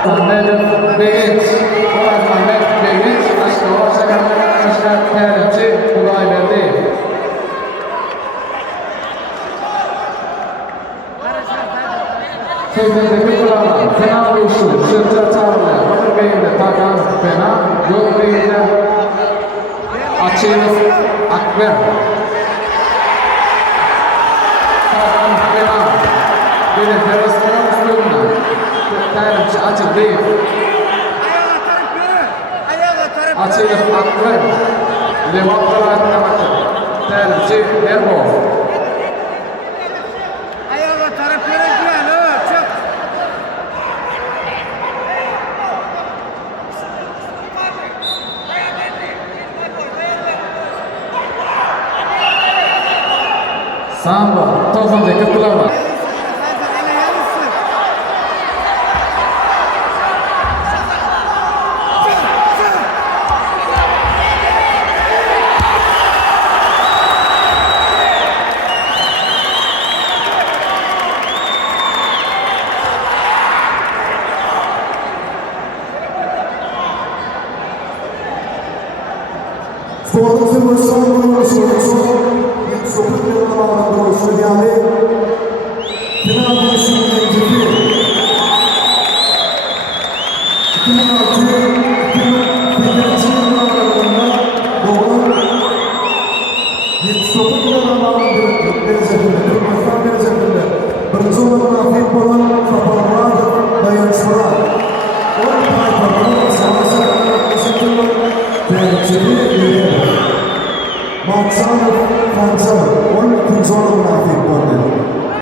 Beginç, Muhammed Beginç, Aşkova Şakanlar Arkadaşlar Terimci Kulayverdi. Sözündeki kurallar, fena uçlu, sırca çağrılı, Bakır Bey'inde takan fena, Yol Bey'inde Açıyız Akber. Takan fena, biri teröristlerin üstünde, terimci açı değil. Açıyız Akber, Levantlar Akber, terimci Erbo. Samba, Tozandaki kullanma. Sporun sırrı son, ilk sokak yollarında konuşulduğu final